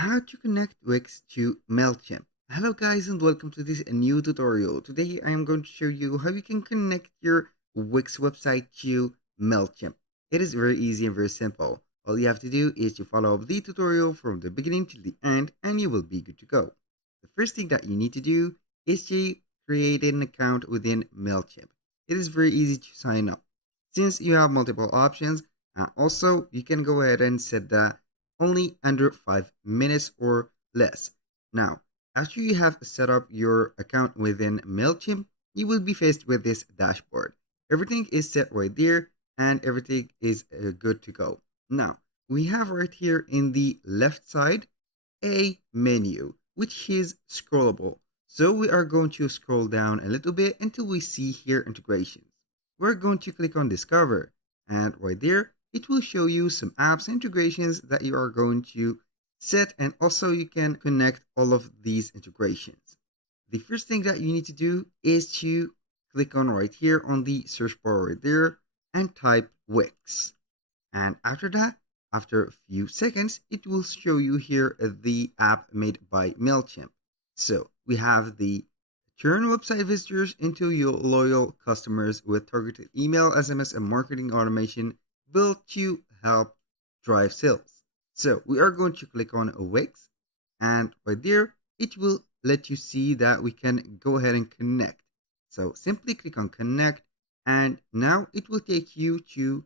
How to connect Wix to Mailchimp. Hello guys and welcome to this new tutorial. Today I am going to show you how you can connect your Wix website to Mailchimp. It is very easy and very simple. All you have to do is to follow up the tutorial from the beginning to the end and you will be good to go. The first thing that you need to do is to create an account within Mailchimp. It is very easy to sign up. Since you have multiple options, also you can go ahead and set that only under 5 minutes or less. Now, after you have set up your account within MailChimp, you will be faced with this dashboard. Everything is set right there and everything is good to go. Now, we have right here in the left side a menu which is scrollable. So we are going to scroll down a little bit until we see here integrations. We're going to click on discover and right there it will show you some apps and integrations that you are going to set, and also you can connect all of these integrations. The first thing that you need to do is to click on right here on the search bar right there and type Wix. And after that, after a few seconds, it will show you here the app made by MailChimp. So we have the turn website visitors into your loyal customers with targeted email, SMS, and marketing automation built to help drive sales. So we are going to click on Wix, and right there, it will let you see that we can go ahead and connect. So simply click on connect, and now it will take you to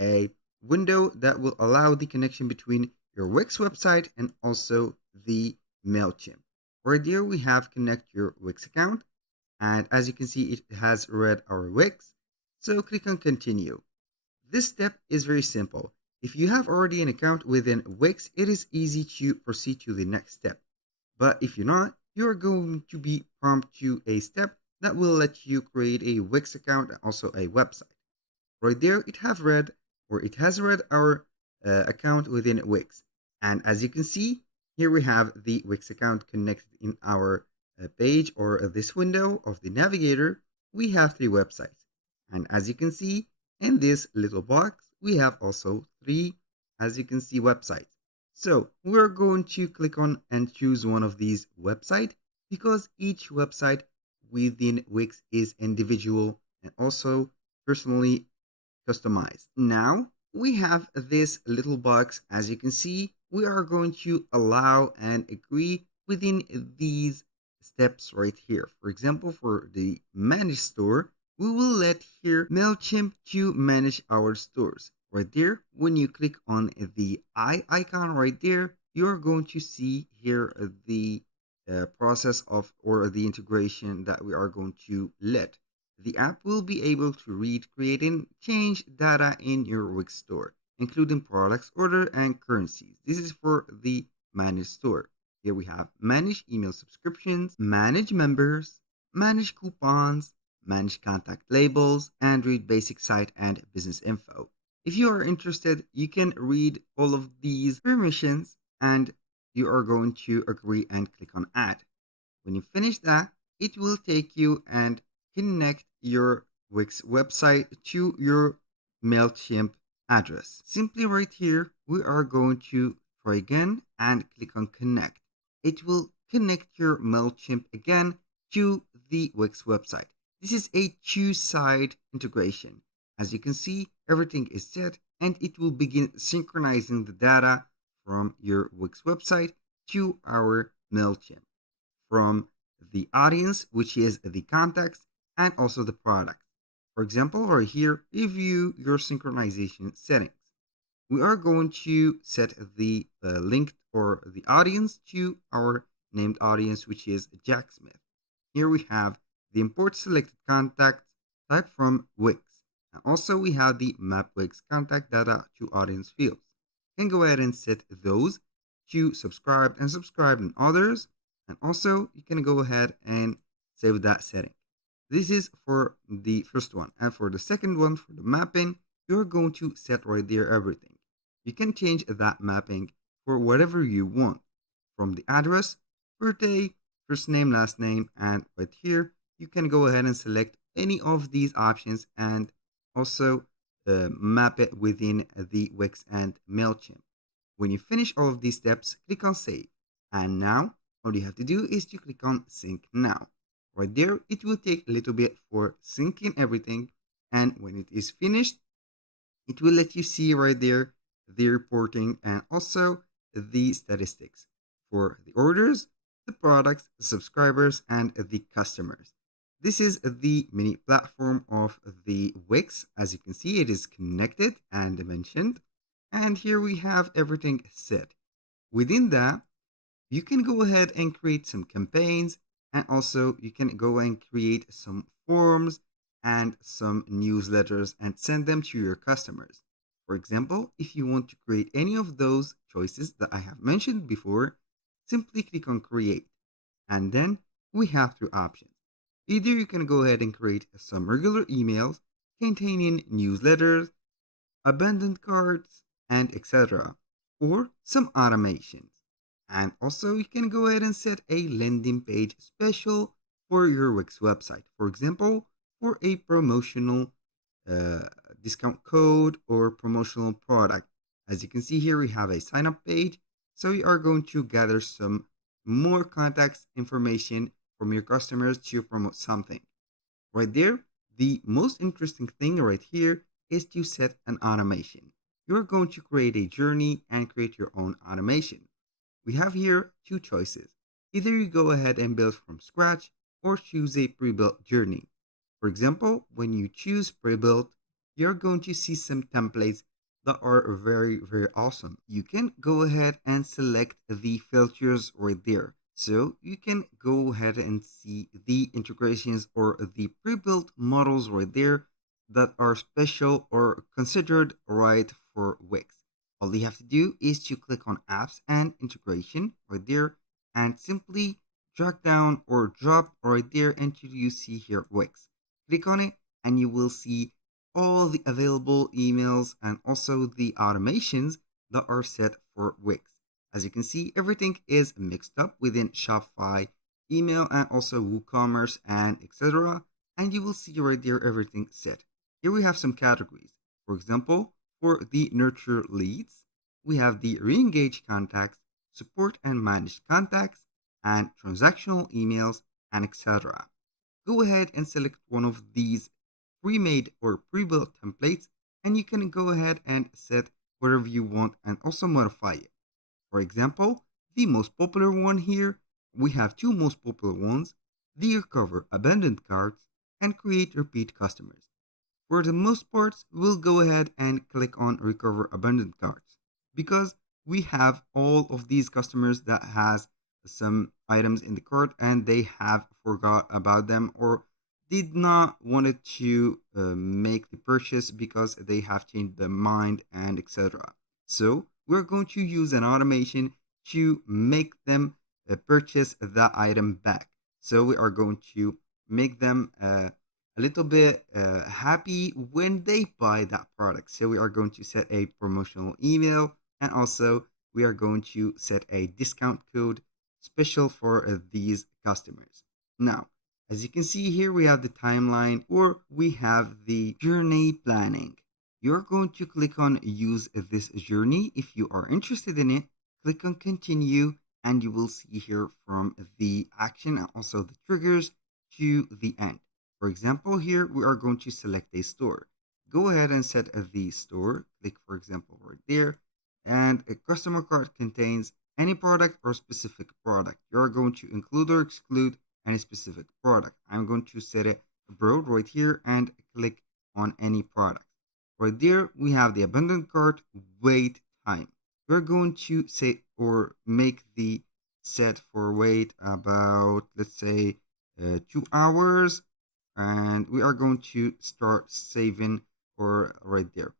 a window that will allow the connection between your Wix website and also the MailChimp. Right here, we have connect your Wix account. And as you can see, it has read our Wix. So click on continue. This step is very simple. If you have already an account within Wix, it is easy to proceed to the next step. But if you're not, you're going to be prompted to a step that will let you create a Wix account and also a website. Right there, it has read our account within Wix. And as you can see, here we have the Wix account connected in our page or this window of the navigator. We have 3 websites. And as you can see, in this little box, we have also 3, as you can see, websites. So we're going to click on and choose one of these websites because each website within Wix is individual and also personally customized. Now we have this little box. As you can see, we are going to allow and agree within these steps right here. For example, for the manage store, we will let here MailChimp to manage our stores. Right there, when you click on the eye icon right there, you're going to see here the process of or the integration that we are going to let. The app will be able to read, create, and change data in your Wix store, including products, order, and currencies. This is for the manage store. Here we have manage email subscriptions, manage members, manage coupons, manage contact labels, and read basic site and business info. If you are interested, you can read all of these permissions and you are going to agree and click on add. When you finish that, it will take you and connect your Wix website to your MailChimp address. Simply right here, we are going to try again and click on connect. It will connect your MailChimp again to the Wix website. This is a two-side integration. As you can see, everything is set and it will begin synchronizing the data from your Wix website to our MailChimp, from the audience, which is the context, and also the product. For example, right here, review your synchronization settings. We are going to set the link or the audience to our named audience, which is Jack Smith. Here we have the import selected contact type from Wix. And also we have the map Wix contact data to audience fields. You can go ahead and set those to subscribed and others. And also you can go ahead and save that setting. This is for the first one. And for the second one, for the mapping, you're going to set right there everything. You can change that mapping for whatever you want, from the address, birthday, first name, last name, and right here, you can go ahead and select any of these options and also map it within the Wix and MailChimp. When you finish all of these steps, click on save. And now all you have to do is to click on sync now. Right there, it will take a little bit for syncing everything. And when it is finished, it will let you see right there the reporting and also the statistics for the orders, the products, the subscribers, and the customers. This is the mini platform of the Wix. As you can see, it is connected and mentioned. And here we have everything set. Within that, you can go ahead and create some campaigns, and also you can go and create some forms and some newsletters and send them to your customers. For example, if you want to create any of those choices that I have mentioned before, simply click on create, and then we have two options. Either you can go ahead and create some regular emails containing newsletters, abandoned carts, and etc. Or some automations. And also, you can go ahead and set a landing page special for your Wix website. For example, for a promotional uh, discount code or promotional product. As you can see here, we have a sign up page. So we are going to gather some more contacts information from your customers to promote something. Right there, the most interesting thing right here is to set an automation. You're going to create a journey and create your own automation. We have here two choices. Either you go ahead and build from scratch or choose a pre-built journey. For example, when you choose pre-built, you're going to see some templates that are very awesome. You can go ahead and select the filters right there. So you can go ahead and see the integrations or the pre-built models right there that are special or considered right for Wix. All you have to do is to click on apps and integration right there and simply drag down or drop right there until you see here Wix. Click on it and you will see all the available emails and also the automations that are set for Wix. As you can see, everything is mixed up within Shopify, email, and also WooCommerce and etc. And you will see right there everything set. Here we have some categories. For example, for the nurture leads, we have the re-engage contacts, support and managed contacts, and transactional emails, and etc. Go ahead and select one of these pre-made or pre-built templates, and you can go ahead and set whatever you want and also modify it. For example, the most popular one here, we have two most popular ones, the recover abandoned carts and create repeat customers. For the most parts, we'll go ahead and click on recover abandoned carts because we have all of these customers that has some items in the cart and they have forgot about them or did not wanted to make the purchase because they have changed their mind and etc. So we're going to use an automation to make them purchase that item back. So we are going to make them a little bit happy when they buy that product. So we are going to set a promotional email and also we are going to set a discount code special for these customers. Now, as you can see here, we have the timeline or we have the journey planning. You're going to click on use this journey. If you are interested in it, click on continue and you will see here from the action and also the triggers to the end. For example, here we are going to select a store. Go ahead and set the store. Click, for example, right there. And a customer cart contains any product or specific product. You are going to include or exclude any specific product. I'm going to set it abroad right here and click on any product. Right there, we have the abandoned cart wait time. We're going to say or make the set for wait about, let's say, 2 hours, and we are going to start saving or right there.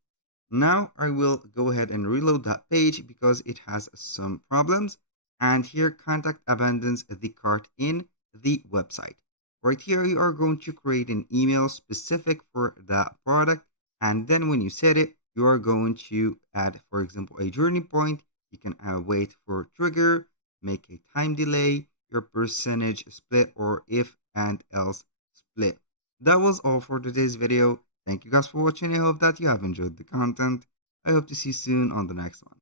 Now I will go ahead and reload that page because it has some problems. And here contact abandons the cart in the website. Right here you are going to create an email specific for that product. And then when you set it, you are going to add, for example, a journey point. You can wait for trigger, make a time delay, your percentage split or if and else split. That was all for today's video. Thank you guys for watching. I hope that you have enjoyed the content. I hope to see you soon on the next one.